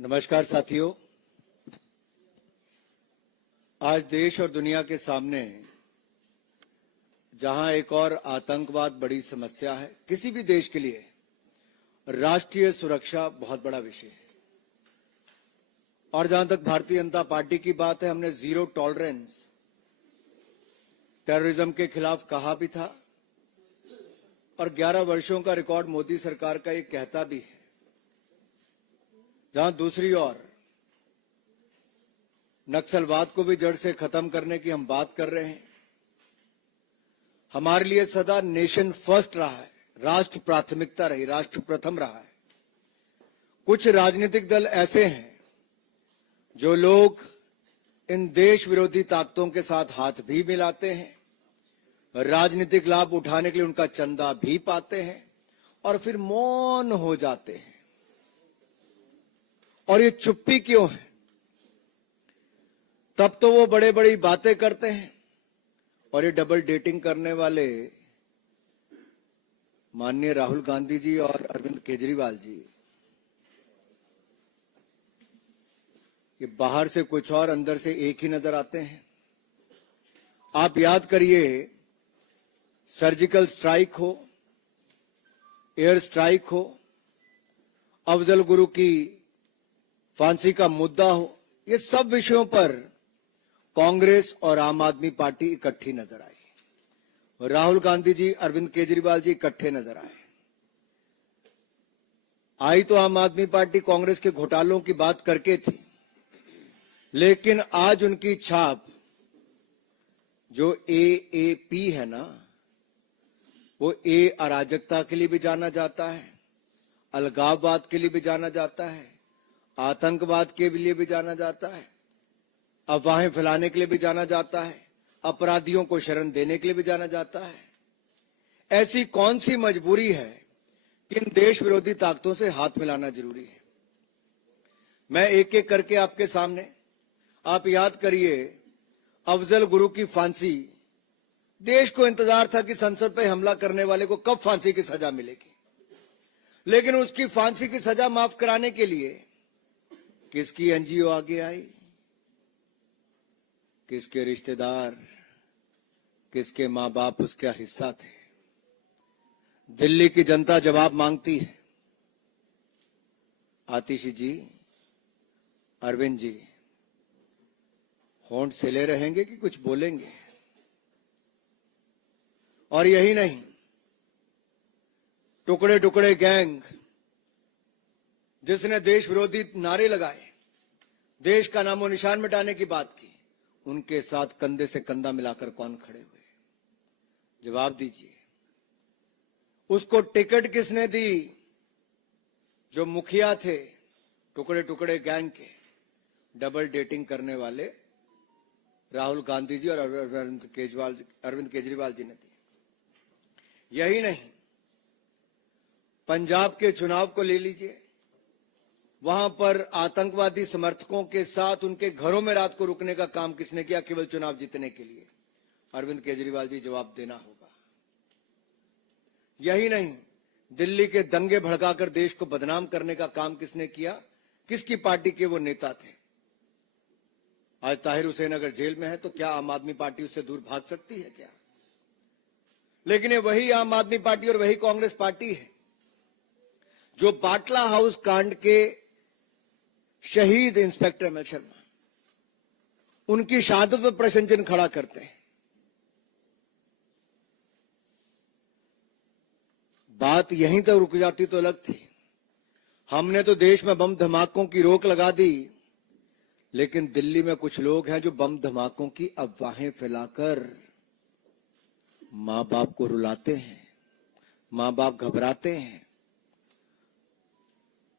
नमस्कार साथियों। आज देश और दुनिया के सामने जहां एक और आतंकवाद बड़ी समस्या है, किसी भी देश के लिए राष्ट्रीय सुरक्षा बहुत बड़ा विषय है। और जहां तक भारतीय जनता पार्टी की बात है, हमने जीरो टॉलरेंस टेररिज्म के खिलाफ कहा भी था और 11 वर्षों का रिकॉर्ड मोदी सरकार का ये कहता भी है। जहां दूसरी ओर नक्सलवाद को भी जड़ से खत्म करने की हम बात कर रहे हैं। हमारे लिए सदा नेशन फर्स्ट रहा है, राष्ट्र प्राथमिकता रही, राष्ट्र प्रथम रहा है। कुछ राजनीतिक दल ऐसे हैं जो लोग इन देश विरोधी ताकतों के साथ हाथ भी मिलाते हैं, राजनीतिक लाभ उठाने के लिए उनका चंदा भी पाते हैं और फिर मौन हो जाते हैं। और ये चुप्पी क्यों है? तब तो वो बड़े बड़ी बातें करते हैं और ये डबल डेटिंग करने वाले माननीय राहुल गांधी जी और अरविंद केजरीवाल जी, ये बाहर से कुछ और अंदर से एक ही नजर आते हैं। आप याद करिए, सर्जिकल स्ट्राइक हो, एयर स्ट्राइक हो, अफजल गुरु की फांसी का मुद्दा हो, ये सब विषयों पर कांग्रेस और आम आदमी पार्टी इकट्ठी नजर आई। राहुल गांधी जी, अरविंद केजरीवाल जी इकट्ठे नजर आए। आई तो आम आदमी पार्टी कांग्रेस के घोटालों की बात करके थी, लेकिन आज उनकी छाप जो एएपी है ना, वो ए अराजकता के लिए भी जाना जाता है, अलगाववाद के लिए भी जाना जाता है, आतंकवाद के लिए भी जाना जाता है, अफवाहें फैलाने के लिए भी जाना जाता है, अपराधियों को शरण देने के लिए भी जाना जाता है। ऐसी कौन सी मजबूरी है कि इन देश विरोधी ताकतों से हाथ मिलाना जरूरी है? मैं एक एक करके आपके सामने, आप याद करिए, अफजल गुरु की फांसी, देश को इंतजार था कि संसद पर हमला करने वाले को कब फांसी की सजा मिलेगी, लेकिन उसकी फांसी की सजा माफ कराने के लिए किसकी एनजीओ आगे आई, किसके रिश्तेदार, किसके मां बाप उसका हिस्सा थे? दिल्ली की जनता जवाब मांगती है। आतिशी जी, अरविंद जी, होंठ सिले रहेंगे कि कुछ बोलेंगे? और यही नहीं, टुकड़े टुकड़े गैंग जिसने देश विरोधी नारे लगाए, देश का नामो निशान मिटाने की बात की, उनके साथ कंधे से कंधा मिलाकर कौन खड़े हुए? जवाब दीजिए। उसको टिकट किसने दी? जो मुखिया थे टुकड़े टुकड़े गैंग के, डबल डेटिंग करने वाले राहुल गांधी जी और अरविंद केजरीवाल जी ने दी। यही नहीं, पंजाब के चुनाव को ले लीजिए, वहां पर आतंकवादी समर्थकों के साथ उनके घरों में रात को रुकने का काम किसने किया केवल चुनाव जीतने के लिए? अरविंद केजरीवाल जी, जवाब देना होगा। यही नहीं, दिल्ली के दंगे भड़काकर देश को बदनाम करने का काम किसने किया? किसकी पार्टी के वो नेता थे? आज ताहिर हुसैन अगर जेल में है तो क्या आम आदमी पार्टी उससे दूर भाग सकती है क्या? लेकिन ये वही आम आदमी पार्टी और वही कांग्रेस पार्टी है जो बाटला हाउस कांड के शहीद इंस्पेक्टर एमएल शर्मा, उनकी शहादत पर प्रश्न चिन्ह खड़ा करते हैं। बात यहीं तक रुक जाती तो अलग थी। हमने तो देश में बम धमाकों की रोक लगा दी, लेकिन दिल्ली में कुछ लोग हैं जो बम धमाकों की अफवाहें फैलाकर मां बाप को रुलाते हैं, मां बाप घबराते हैं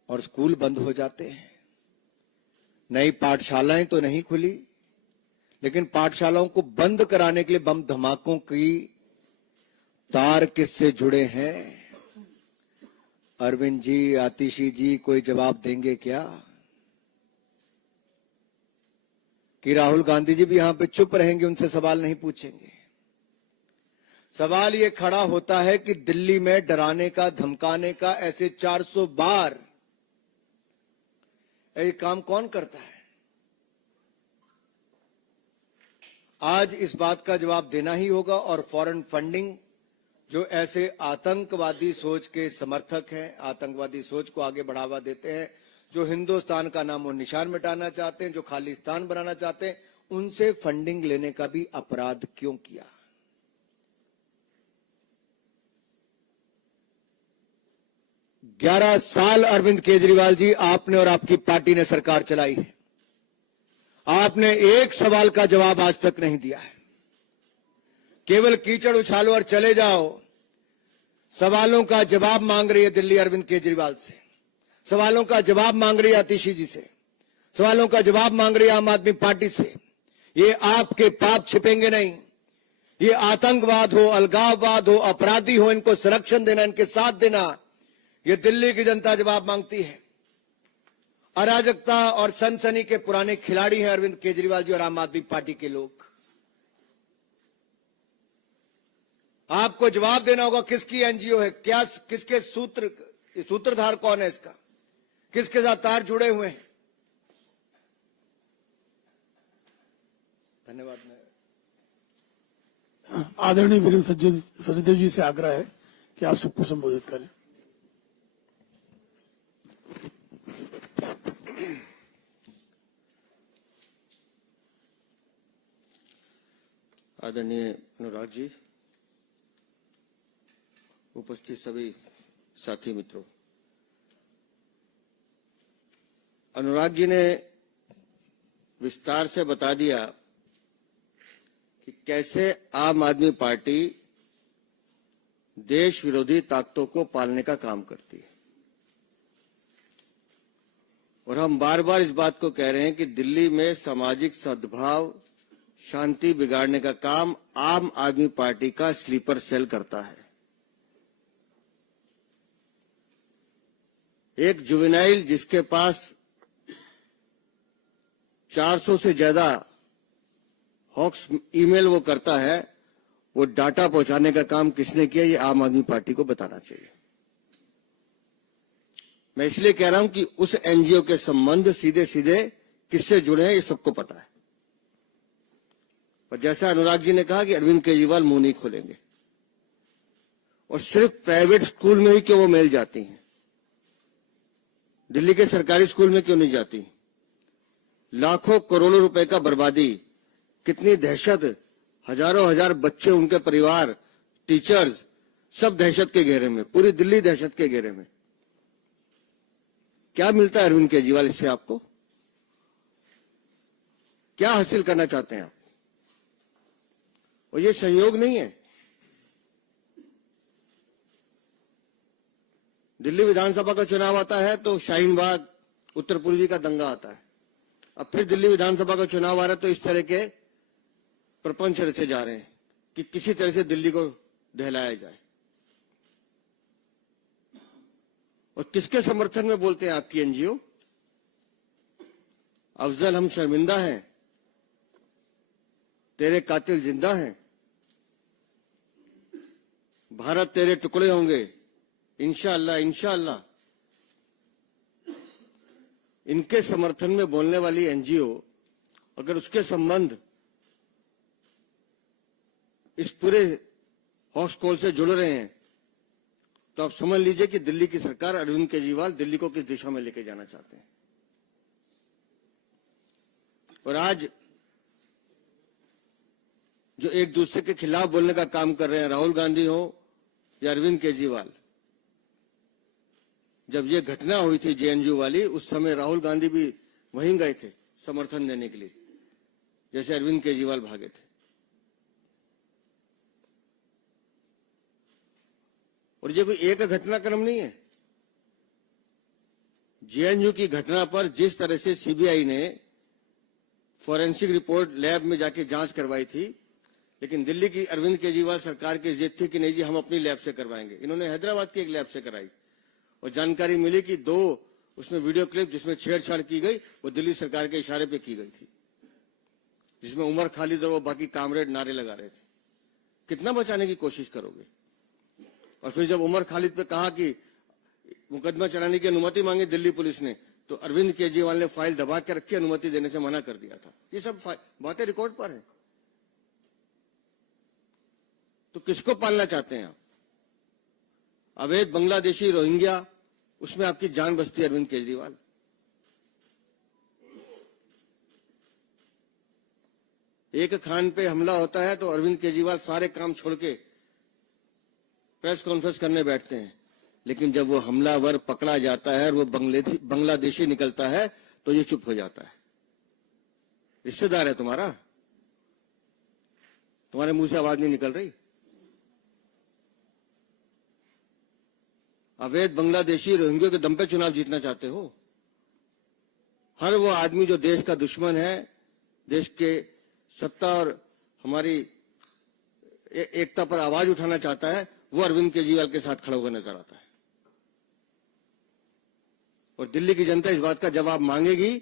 और स्कूल बंद हो जाते हैं। नई पाठशालाएं तो नहीं खुली, लेकिन पाठशालाओं को बंद कराने के लिए बम धमाकों की तार किससे जुड़े हैं? अरविंद जी, आतिशी जी, कोई जवाब देंगे क्या? कि राहुल गांधी जी भी यहां पे चुप रहेंगे, उनसे सवाल नहीं पूछेंगे? सवाल ये खड़ा होता है कि दिल्ली में डराने का, धमकाने का ऐसे 400 बार ये काम कौन करता है? आज इस बात का जवाब देना ही होगा। और फॉरेन फंडिंग जो ऐसे आतंकवादी सोच के समर्थक हैं, आतंकवादी सोच को आगे बढ़ावा देते हैं, जो हिंदुस्तान का नाम और निशान मिटाना चाहते हैं, जो खालिस्तान बनाना चाहते हैं, उनसे फंडिंग लेने का भी अपराध क्यों किया? ग्यारह साल अरविंद केजरीवाल जी आपने और आपकी पार्टी ने सरकार चलाई है। आपने एक सवाल का जवाब आज तक नहीं दिया है। केवल कीचड़ उछालो और चले जाओ। सवालों का जवाब मांग रही है दिल्ली अरविंद केजरीवाल से, सवालों का जवाब मांग रही है आतिशी जी से, सवालों का जवाब मांग रही है आम आदमी पार्टी से। ये आपके पाप छिपेंगे नहीं। ये आतंकवाद हो, अलगाववाद हो, अपराधी हो, इनको संरक्षण देना, इनके साथ देना, ये दिल्ली की जनता जवाब मांगती है। अराजकता और सनसनी के पुराने खिलाड़ी हैं अरविंद केजरीवाल जी और आम आदमी पार्टी के लोग। आपको जवाब देना होगा किसकी एनजीओ है, क्या, किसके सूत्रधार कौन है इसका, किसके साथ तार जुड़े हुए हैं। धन्यवाद। आदरणीय वीरेंद्र सचदेव जी से आग्रह है कि आप सबको संबोधित करें। आदरणीय अनुराग जी, उपस्थित सभी साथी मित्रों, अनुराग जी ने विस्तार से बता दिया कि कैसे आम आदमी पार्टी देश विरोधी ताकतों को पालने का काम करती है। और हम बार बार इस बात को कह रहे हैं कि दिल्ली में सामाजिक सद्भाव, शांति बिगाड़ने का काम आम आदमी पार्टी का स्लीपर सेल करता है। एक जुवेनाइल जिसके पास 400 से ज्यादा हॉक्स ईमेल वो करता है, वो डाटा पहुंचाने का काम किसने किया, ये आम आदमी पार्टी को बताना चाहिए। मैं इसलिए कह रहा हूं कि उस एनजीओ के संबंध सीधे सीधे किससे जुड़े हैं ये सबको पता है। और जैसा अनुराग जी ने कहा कि अरविंद केजरीवाल मुंह नहीं खोलेंगे, और सिर्फ प्राइवेट स्कूल में ही क्यों वो मेल जाती हैं, दिल्ली के सरकारी स्कूल में क्यों नहीं जाती? लाखों करोड़ों रुपए का बर्बादी, कितनी दहशत, हजारों हजार बच्चे, उनके परिवार, टीचर्स, सब दहशत के घेरे में, पूरी दिल्ली दहशत के घेरे में। क्या मिलता है अरविंद केजरीवाल इससे? आपको क्या हासिल करना चाहते हैं आप? और ये संयोग नहीं है। दिल्ली विधानसभा का चुनाव आता है तो शाहीन बाग, उत्तर पूर्वी का दंगा आता है। अब फिर दिल्ली विधानसभा का चुनाव आ रहा है तो इस तरह के प्रपंच रचे जा रहे हैं कि किसी तरह से दिल्ली को दहलाया जाए। और किसके समर्थन में बोलते हैं आपकी एनजीओ? अफजल हम शर्मिंदा हैं, तेरे कातिल जिंदा हैं, भारत तेरे टुकड़े होंगे, इंशाअल्लाह इंशाअल्लाह। इनके समर्थन में बोलने वाली एनजीओ अगर उसके संबंध इस पूरे हॉक्स कॉल से जुड़ रहे हैं तो आप समझ लीजिए कि दिल्ली की सरकार, अरविंद केजरीवाल दिल्ली को किस दिशा में लेके जाना चाहते हैं। और आज जो एक दूसरे के खिलाफ बोलने का काम कर रहे हैं, राहुल गांधी हो या अरविंद केजरीवाल, जब ये घटना हुई थी जेएनयू वाली, उस समय राहुल गांधी भी वहीं गए थे समर्थन देने के लिए, जैसे अरविंद केजरीवाल भागे थे। और ये कोई एक घटनाक्रम नहीं है। जेएनयू की घटना पर जिस तरह से सीबीआई ने फॉरेंसिक रिपोर्ट लैब में जाके जांच करवाई थी, लेकिन दिल्ली की अरविंद केजरीवाल सरकार की जिद थी कि नहीं जी हम अपनी लैब से करवाएंगे। इन्होंने हैदराबाद की एक लैब से कराई और जानकारी मिली कि 2 उसमें वीडियो क्लिप जिसमें छेड़छाड़ की गई वो दिल्ली सरकार के इशारे पे की गई थी, जिसमें उमर खालिद और वो बाकी कामरेड नारे लगा रहे थे। कितना बचाने की कोशिश करोगे? और फिर जब उमर खालिद पे कहा कि मुकदमा चलाने की अनुमति मांगी दिल्ली पुलिस ने, तो अरविंद केजरीवाल ने फाइल दबा के रखी, अनुमति देने से मना कर दिया था। ये सब बातें रिकॉर्ड पर हैं। तो किसको पालना चाहते हैं आप? अवैध बांग्लादेशी रोहिंग्या, उसमें आपकी जान बचती है अरविंद केजरीवाल। एक खान पे हमला होता है तो अरविंद केजरीवाल सारे काम छोड़ के प्रेस कॉन्फ्रेंस करने बैठते हैं, लेकिन जब वो हमलावर पकड़ा जाता है और वो बांग्लादेशी निकलता है तो ये चुप हो जाता है। रिश्तेदार है तुम्हारा, तुम्हारे मुंह से आवाज नहीं निकल रही। अवैध बांग्लादेशी रोहिंग्या के दम पे चुनाव जीतना चाहते हो? हर वो आदमी जो देश का दुश्मन है, देश के सत्ता और हमारी एकता पर आवाज उठाना चाहता है, वो अरविंद केजरीवाल के साथ खड़ा होकर नजर आता है। और दिल्ली की जनता इस बात का जवाब मांगेगी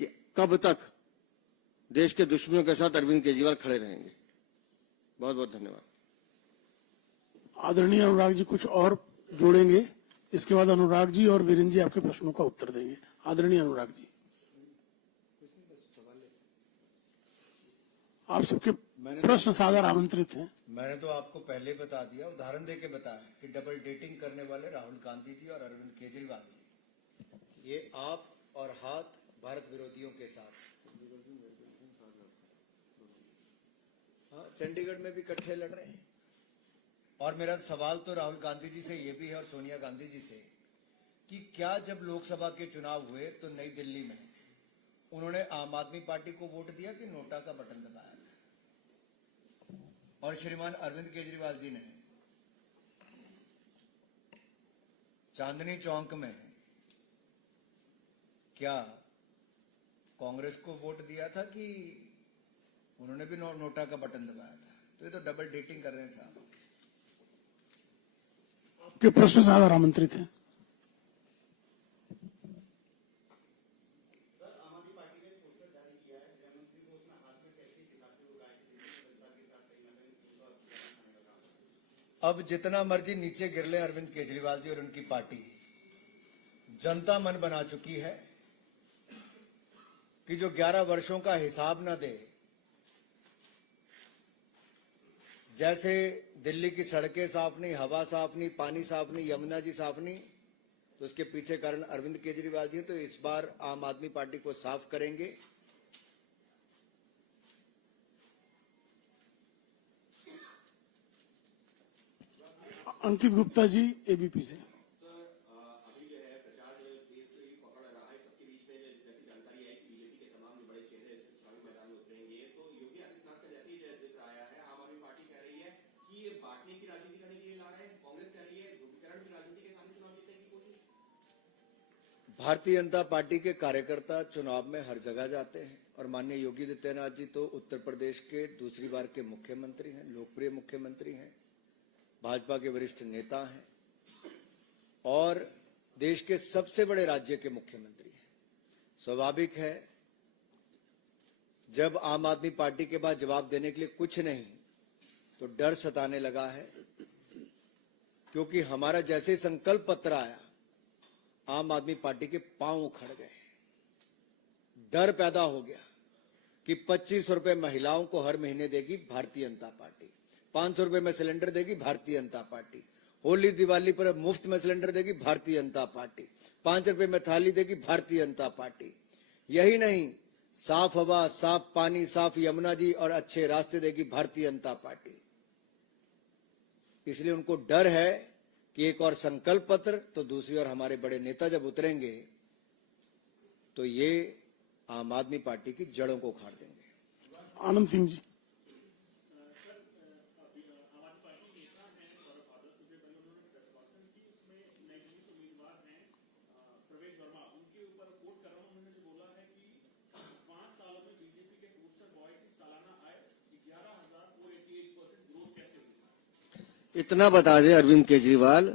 कि कब तक देश के दुश्मनों के साथ अरविंद केजरीवाल खड़े रहेंगे। बहुत बहुत धन्यवाद। आदरणीय अनुराग जी कुछ और जोड़ेंगे, इसके बाद अनुराग जी और वीरेंद्र जी आपके प्रश्नों का उत्तर देंगे। आदरणीय अनुराग जी, आप सबके प्रश्न सादर आमंत्रित हैं। मैंने तो आपको पहले बता दिया, उदाहरण देके बताया कि डबल डेटिंग करने वाले राहुल गांधी जी और अरविंद केजरीवाल जी, ये आप और हाथ भारत विरोधियों के साथ। हाँ, चंडीगढ़ में भी इकट्ठे लड़ रहे हैं। और मेरा सवाल तो राहुल गांधी जी से ये भी है और सोनिया गांधी जी से कि क्या जब लोकसभा के चुनाव हुए तो नई दिल्ली में उन्होंने आम आदमी पार्टी को वोट दिया कि नोटा का बटन दबाया था? और श्रीमान अरविंद केजरीवाल जी ने चांदनी चौक में क्या कांग्रेस को वोट दिया था कि उन्होंने भी नोटा का बटन दबाया था? तो ये तो डबल डेटिंग कर रहे हैं साहब। आपके प्रश्न सादर आमंत्रित हैं। अब जितना मर्जी नीचे गिर ले अरविंद केजरीवाल जी और उनकी पार्टी, जनता मन बना चुकी है कि जो 11 वर्षों का हिसाब न दे, जैसे दिल्ली की सड़कें साफ नहीं, हवा साफ नहीं, पानी साफ नहीं, यमुना जी साफ नहीं, तो उसके पीछे कारण अरविंद केजरीवाल जी। तो इस बार आम आदमी पार्टी को साफ करेंगे। अंकित गुप्ता जी एबीपी से। भारतीय जनता पार्टी के कार्यकर्ता चुनाव में हर जगह जाते हैं और माननीय योगी आदित्यनाथ जी तो उत्तर प्रदेश के दूसरी बार के मुख्यमंत्री हैं, लोकप्रिय मुख्यमंत्री हैं, भाजपा के वरिष्ठ नेता हैं और देश के सबसे बड़े राज्य के मुख्यमंत्री हैं। स्वाभाविक है जब आम आदमी पार्टी के पास जवाब देने के लिए कुछ नहीं तो डर सताने लगा है, क्योंकि हमारा जैसे ही संकल्प पत्र आया आम आदमी पार्टी के पांव उखड़ गए। डर पैदा हो गया कि 2500 रुपए महिलाओं को हर महीने देगी भारतीय जनता पार्टी, 500 रुपए में सिलेंडर देगी भारतीय जनता पार्टी, होली दिवाली पर मुफ्त में सिलेंडर देगी भारतीय जनता पार्टी, 5 रुपए में थाली देगी भारतीय जनता पार्टी। यही नहीं, साफ हवा, साफ पानी, साफ यमुना जी और अच्छे रास्ते देगी भारतीय जनता पार्टी। इसलिए उनको डर है कि एक और संकल्प पत्र तो दूसरी ओर हमारे बड़े नेता जब उतरेंगे तो ये आम आदमी पार्टी की जड़ों को उखाड़ देंगे। आनंद सिंह जी। इतना बता दे अरविंद केजरीवाल,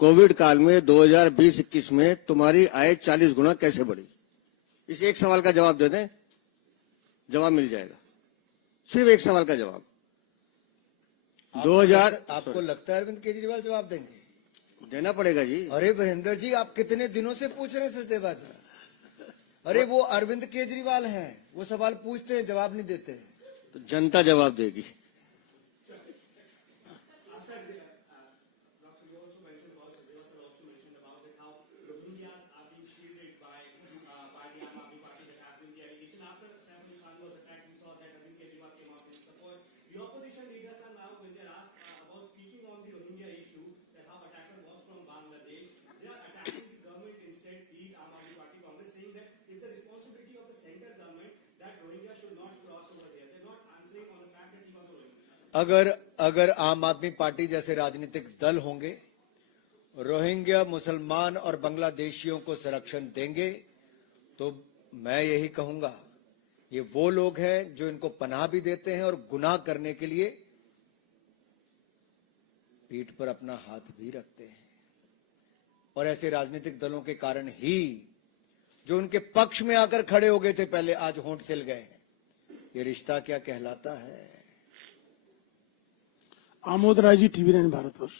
कोविड काल में 2020-21 में तुम्हारी आय 40 गुना कैसे बढ़ी? इस एक सवाल का जवाब दे दें, जवाब मिल जाएगा। सिर्फ एक सवाल का जवाब। 2000 आपको लगता है अरविंद केजरीवाल जवाब देंगे? देना पड़ेगा जी। अरे वीरेंद्र जी, आप कितने दिनों से पूछ रहे हैं सचदेवा जी? अरे वो अरविंद केजरीवाल हैं, वो सवाल पूछते हैं, जवाब नहीं देते। तो जनता जवाब देगी। अगर आम आदमी पार्टी जैसे राजनीतिक दल होंगे, रोहिंग्या मुसलमान और बांग्लादेशियों को संरक्षण देंगे, तो मैं यही कहूंगा, ये वो लोग हैं जो इनको पनाह भी देते हैं और गुनाह करने के लिए पीठ पर अपना हाथ भी रखते हैं। और ऐसे राजनीतिक दलों के कारण ही जो उनके पक्ष में आकर खड़े हो गए थे पहले, आज होंठ सिल गए हैं। ये रिश्ता क्या कहलाता है? आमोद राय जी, TV9 भारतवर्ष।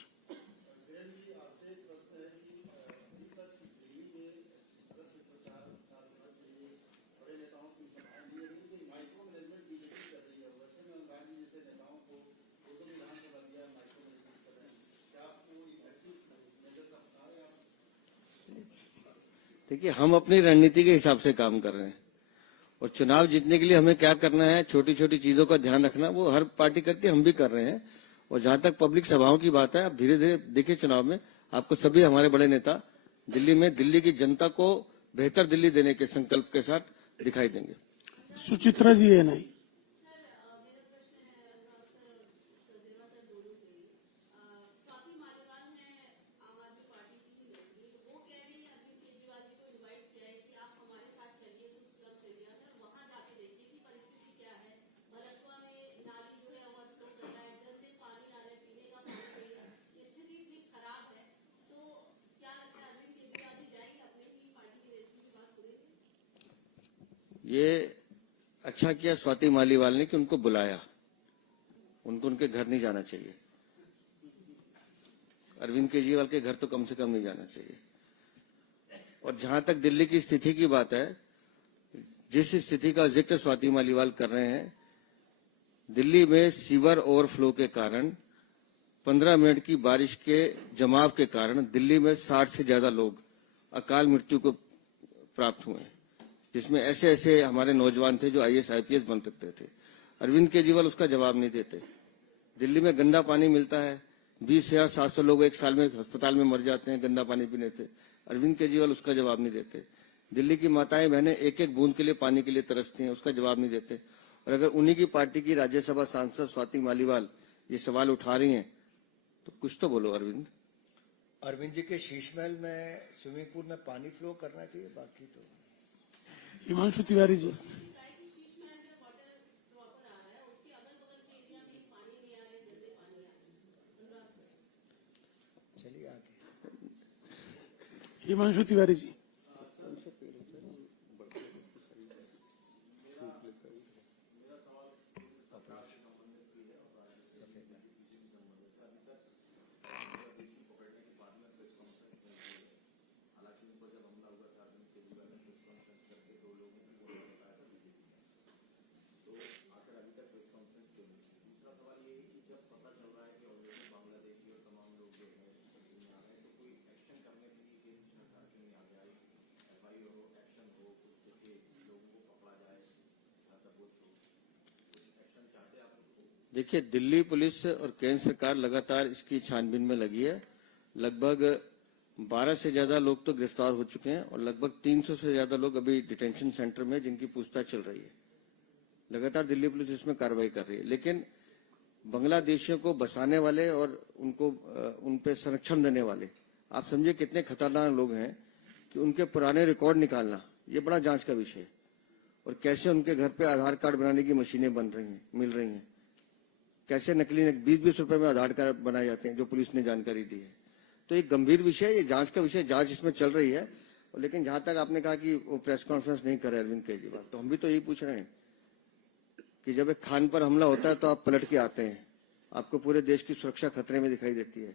देखिए, हम अपनी रणनीति के हिसाब से काम कर रहे हैं और चुनाव जीतने के लिए हमें क्या करना है, छोटी छोटी चीजों का ध्यान रखना, वो हर पार्टी करती है, हम भी कर रहे हैं। और जहां तक पब्लिक सभाओं की बात है, आप धीरे धीरे देखिए, चुनाव में आपको सभी हमारे बड़े नेता दिल्ली में दिल्ली की जनता को बेहतर दिल्ली देने के संकल्प के साथ दिखाई देंगे। सुचित्रा जी, ANI। ये अच्छा किया स्वाति मालीवाल ने कि उनको बुलाया, उनको उनके घर नहीं जाना चाहिए। अरविंद केजरीवाल के घर तो कम से कम नहीं जाना चाहिए। और जहां तक दिल्ली की स्थिति की बात है, जिस स्थिति का जिक्र स्वाति मालीवाल कर रहे हैं, दिल्ली में सीवर ओवरफ्लो के कारण 15 मिनट की बारिश के जमाव के कारण दिल्ली में 60 से ज्यादा लोग अकाल मृत्यु को प्राप्त हुए, जिसमें ऐसे ऐसे हमारे नौजवान थे जो IAS IPS बन सकते थे। अरविंद केजरीवाल उसका जवाब नहीं देते। दिल्ली में गंदा पानी मिलता है, 20,700 लोग एक साल में अस्पताल में मर जाते हैं गंदा पानी पीने से। अरविंद केजरीवाल उसका जवाब नहीं देते। दिल्ली की माताएं बहनें एक एक बूंद के लिए पानी के लिए तरसती हैं, उसका जवाब नहीं देते। और अगर उन्हीं की पार्टी की राज्यसभा सांसद स्वाति मालीवाल ये सवाल उठा रही हैं, तो कुछ तो बोलो अरविंद। अरविंद जी के शीश महल में स्विमिंग पूल में पानी फ्लो करना चाहिए, बाकी तो। हिमांशु तिवारी जी। चलिए आगे। हिमांशु तिवारी जी। देखिए, दिल्ली पुलिस और केंद्र सरकार लगातार इसकी छानबीन में लगी है। लगभग 12 से ज्यादा लोग तो गिरफ्तार हो चुके हैं और लगभग 300 से ज्यादा लोग अभी डिटेंशन सेंटर में, जिनकी पूछताछ चल रही है। लगातार दिल्ली पुलिस इसमें कार्रवाई कर रही है, लेकिन बांग्लादेशियों को बसाने वाले और उनको उन पे संरक्षण देने वाले, आप समझिए कितने खतरनाक लोग हैं कि उनके पुराने रिकॉर्ड निकालना ये बड़ा जांच का विषय है। और कैसे उनके घर पे आधार कार्ड बनाने की मशीनें बन रही हैं, मिल रही हैं, कैसे नकली 20-20 रुपए में आधार कार्ड बनाए जाते हैं, जो पुलिस ने जानकारी दी है। तो एक गंभीर विषय, ये जांच का विषय, जांच इसमें चल रही है। लेकिन जहां तक आपने कहा कि वो प्रेस कॉन्फ्रेंस नहीं करे अरविंद केजरीवाल, तो हम भी तो यही पूछ रहे हैं कि जब एक खान पर हमला होता है तो आप पलट के आते हैं, आपको पूरे देश की सुरक्षा खतरे में दिखाई देती है।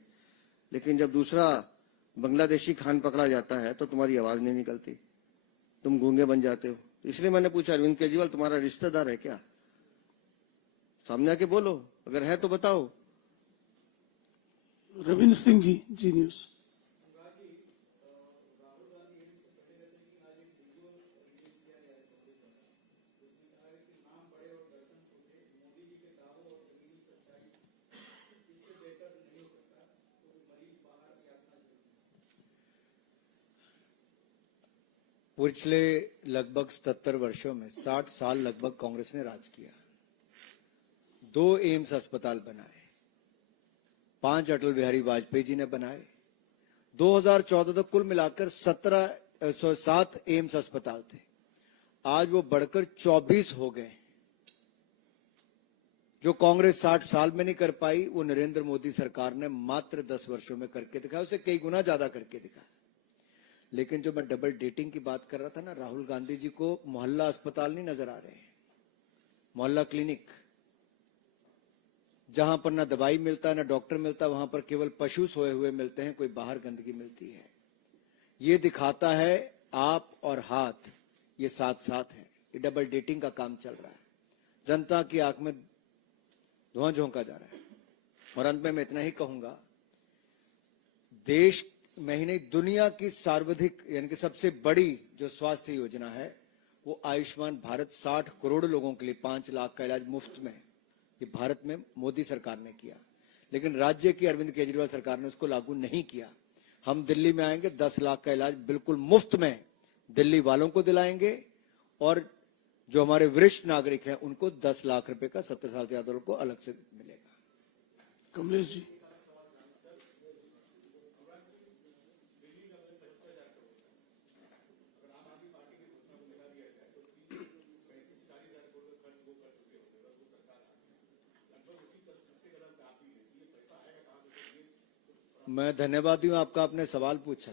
लेकिन जब दूसरा बांग्लादेशी खान पकड़ा जाता है तो तुम्हारी आवाज नहीं निकलती। तुम गूंगे बन जाते हो। इसलिए मैंने पूछा, अरविंद केजरीवाल तुम्हारा रिश्तेदार है क्या? सामने आके बोलो, अगर है तो बताओ। रविंद्र सिंह जी, जी न्यूज। पिछले लगभग 77 वर्षों में 60 साल लगभग कांग्रेस ने राज किया। 2 एम्स अस्पताल बनाए, 5 अटल बिहारी वाजपेयी जी ने बनाए। 2014 तक कुल मिलाकर 7 एम्स अस्पताल थे, आज वो बढ़कर 24 हो गए। जो कांग्रेस 60 साल में नहीं कर पाई, वो नरेंद्र मोदी सरकार ने मात्र 10 वर्षों में करके दिखाया, उसे कई गुना ज्यादा करके दिखाया। लेकिन जो मैं डबल डेटिंग की बात कर रहा था ना, राहुल गांधी जी को मोहल्ला अस्पताल नहीं नजर आ रहे हैं, मोहल्ला क्लिनिक, जहां पर ना दवाई मिलता है ना डॉक्टर मिलता, वहां पर केवल पशु सोए हुए मिलते हैं, कोई बाहर गंदगी मिलती है। ये दिखाता है आप और हाथ ये साथ साथ हैं। ये डबल डेटिंग का काम चल रहा है, जनता की आंख में धुआं झोंका जा रहा है। और अंत में मैं इतना ही कहूंगा, देश में ही नहीं दुनिया की सर्वाधिक यानी कि सबसे बड़ी जो स्वास्थ्य योजना है वो आयुष्मान भारत, 60 करोड़ लोगों के लिए 5 लाख का इलाज मुफ्त में, ये भारत में मोदी सरकार ने किया। लेकिन राज्य की अरविंद केजरीवाल सरकार ने उसको लागू नहीं किया। हम दिल्ली में आएंगे, 10 लाख का इलाज बिल्कुल मुफ्त में दिल्ली वालों को दिलाएंगे, और जो हमारे वरिष्ठ नागरिक हैं उनको 10 लाख रुपए का 70 साल से ज्यादा लोगों को अलग से मिलेगा। कमलेश जी। मैं धन्यवादी हूं आपका, आपने सवाल पूछा।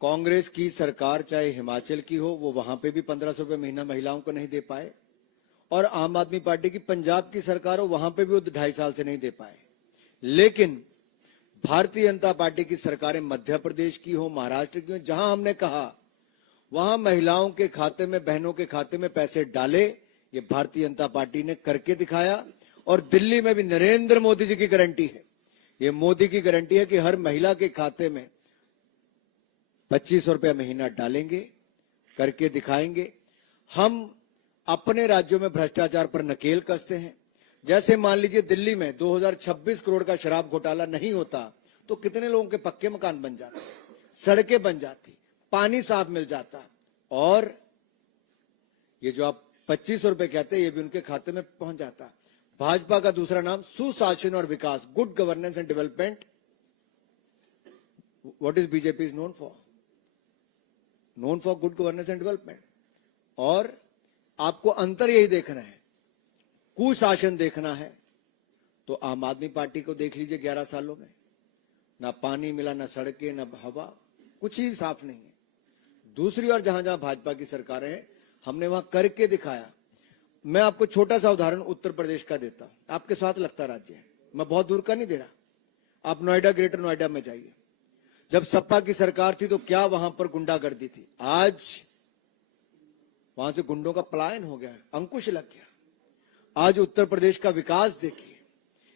कांग्रेस की सरकार चाहे हिमाचल की हो, वो वहां पे भी 1500 रुपए महीना महिलाओं को नहीं दे पाए, और आम आदमी पार्टी की पंजाब की सरकार हो, वहां पे भी वो 2.5 साल से नहीं दे पाए। लेकिन भारतीय जनता पार्टी की सरकारें मध्य प्रदेश की हो, महाराष्ट्र की हो, जहां हमने कहा वहां महिलाओं के खाते में, बहनों के खाते में पैसे डाले, ये भारतीय जनता पार्टी ने करके दिखाया। और दिल्ली में भी नरेंद्र मोदी जी की गारंटी है, ये मोदी की गारंटी है कि हर महिला के खाते में 2500 रुपया महीना डालेंगे, करके दिखाएंगे। हम अपने राज्यों में भ्रष्टाचार पर नकेल कसते हैं। जैसे मान लीजिए दिल्ली में 2026 करोड़ का शराब घोटाला नहीं होता तो कितने लोगों के पक्के मकान बन जाते, सड़कें बन जाती, पानी साफ मिल जाता, और ये जो आप 2500 रुपए कहते हैं ये भी उनके खाते में पहुंच जाता। भाजपा का दूसरा नाम सुशासन और विकास, good governance and development. What is BJP is known for good governance and development. और आपको अंतर यही देखना है, कुशासन देखना है तो आम आदमी पार्टी को देख लीजिए। 11 सालों में ना पानी मिला, ना सड़कें, ना हवा, कुछ ही साफ नहीं है। दूसरी ओर जहां जहां भाजपा की सरकारें हैं, हमने वहां करके दिखाया। मैं आपको छोटा सा उदाहरण उत्तर प्रदेश का देता हूं, आपके साथ लगता राज्य है, मैं बहुत दूर का नहीं दे रहा। आप नोएडा, ग्रेटर नोएडा में जाइए, जब सपा की सरकार थी तो क्या वहां पर गुंडागर्दी थी, आज वहां से गुंडों का पलायन हो गया, अंकुश लग गया। आज उत्तर प्रदेश का विकास देखिए,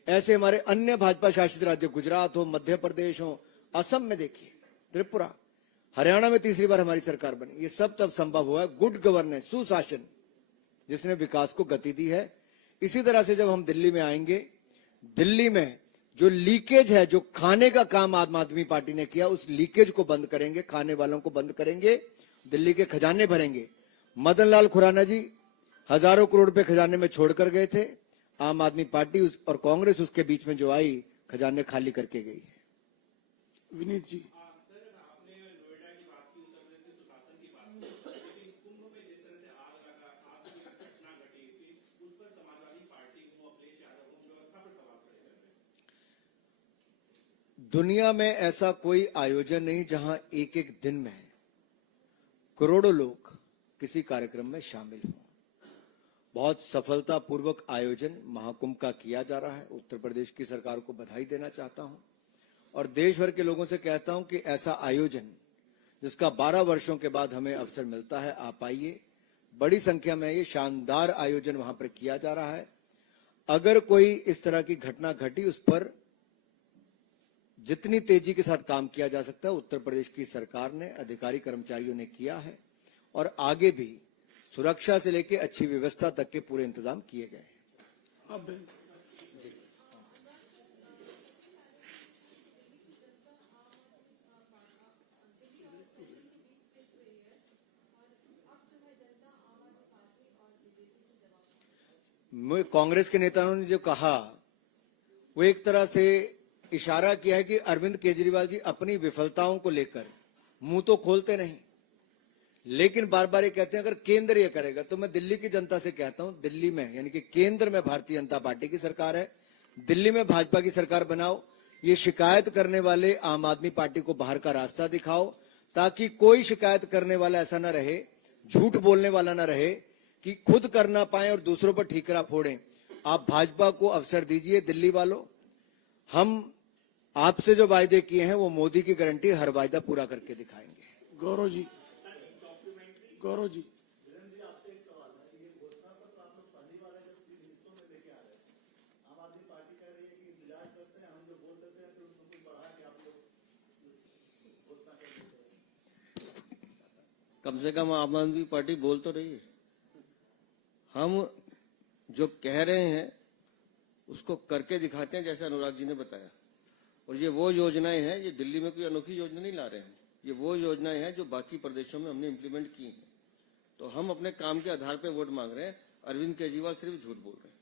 ऐसे हमारे अन्य भाजपा शासित राज्य, गुजरात हो, मध्य प्रदेश हो, असम में देखिए, त्रिपुरा, हरियाणा में तीसरी बार हमारी सरकार बनी। ये सब तब संभव हुआ गुड गवर्नेंस, सुशासन, जिसने विकास को गति दी है। इसी तरह से जब हम दिल्ली में आएंगे, दिल्ली में जो लीकेज है, जो खाने का काम आम आदमी पार्टी ने किया, उस लीकेज को बंद करेंगे, खाने वालों को बंद करेंगे, दिल्ली के खजाने भरेंगे। मदन लाल खुराना जी हजारों करोड़ रुपए खजाने में छोड़कर गए थे, आम आदमी पार्टी और कांग्रेस उसके बीच में जो आई, खजाने खाली करके गई है। विनीत जी। दुनिया में ऐसा कोई आयोजन नहीं जहां एक एक दिन में करोड़ों लोग किसी कार्यक्रम में शामिल हों। बहुत सफलतापूर्वक आयोजन महाकुंभ का किया जा रहा है। उत्तर प्रदेश की सरकार को बधाई देना चाहता हूं और देश भर के लोगों से कहता हूं कि ऐसा आयोजन जिसका 12 वर्षों के बाद हमें अवसर मिलता है। आप आइए, बड़ी संख्या में ये शानदार आयोजन वहां पर किया जा रहा है। अगर कोई इस तरह की घटना घटी, उस पर जितनी तेजी के साथ काम किया जा सकता है उत्तर प्रदेश की सरकार ने, अधिकारी कर्मचारियों ने किया है, और आगे भी सुरक्षा से लेकर अच्छी व्यवस्था तक के पूरे इंतजाम किए गए हैं। अब कांग्रेस के नेताओं ने जो कहा, वो एक तरह से इशारा किया है कि अरविंद केजरीवाल जी अपनी विफलताओं को लेकर मुंह तो खोलते नहीं, लेकिन बार बार ये कहते हैं अगर केंद्र ये करेगा। तो मैं दिल्ली की जनता से कहता हूं, दिल्ली में यानी कि केंद्र में भारतीय जनता पार्टी की सरकार है, दिल्ली में भाजपा की सरकार बनाओ। ये शिकायत करने वाले आम आदमी पार्टी को बाहर का रास्ता दिखाओ, ताकि कोई शिकायत करने वाला ऐसा ना रहे, झूठ बोलने वाला ना रहे कि खुद कर ना पाए और दूसरों पर ठीकरा फोड़ें। आप भाजपा को अवसर दीजिए। दिल्ली वालों, हम आपसे जो वायदे किए हैं वो मोदी की गारंटी हर वायदा पूरा करके दिखाएंगे। गौरव जी, गौरव जी, कम से कम आम आदमी पार्टी बोल तो रही है। हम जो कह रहे हैं उसको करके दिखाते हैं, जैसे अनुराग जी ने बताया। और ये वो योजनाएं हैं, ये दिल्ली में कोई अनोखी योजना नहीं ला रहे हैं, ये वो योजनाएं हैं जो बाकी प्रदेशों में हमने इम्प्लीमेंट की हैं। तो हम अपने काम के आधार पर वोट मांग रहे हैं। अरविंद केजरीवाल सिर्फ झूठ बोल रहे हैं।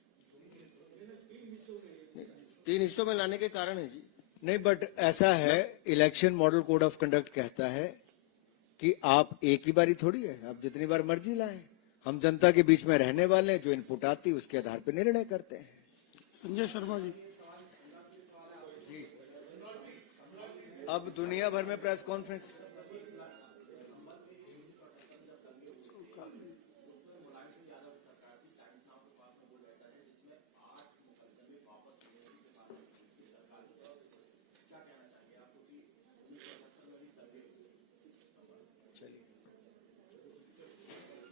3 हिस्सों में लाने के कारण है जी। नहीं, बट ऐसा है, election model code of conduct कहता है कि आप एक ही बारी थोड़ी है, आप जितनी बार मर्जी लाएं। हम जनता के बीच में रहने वाले हैं, जो इनपुट आती उसके आधार पर निर्णय करते हैं। संजय शर्मा जी, अब दुनिया भर में प्रेस कॉन्फ्रेंस,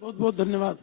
बहुत बहुत धन्यवाद।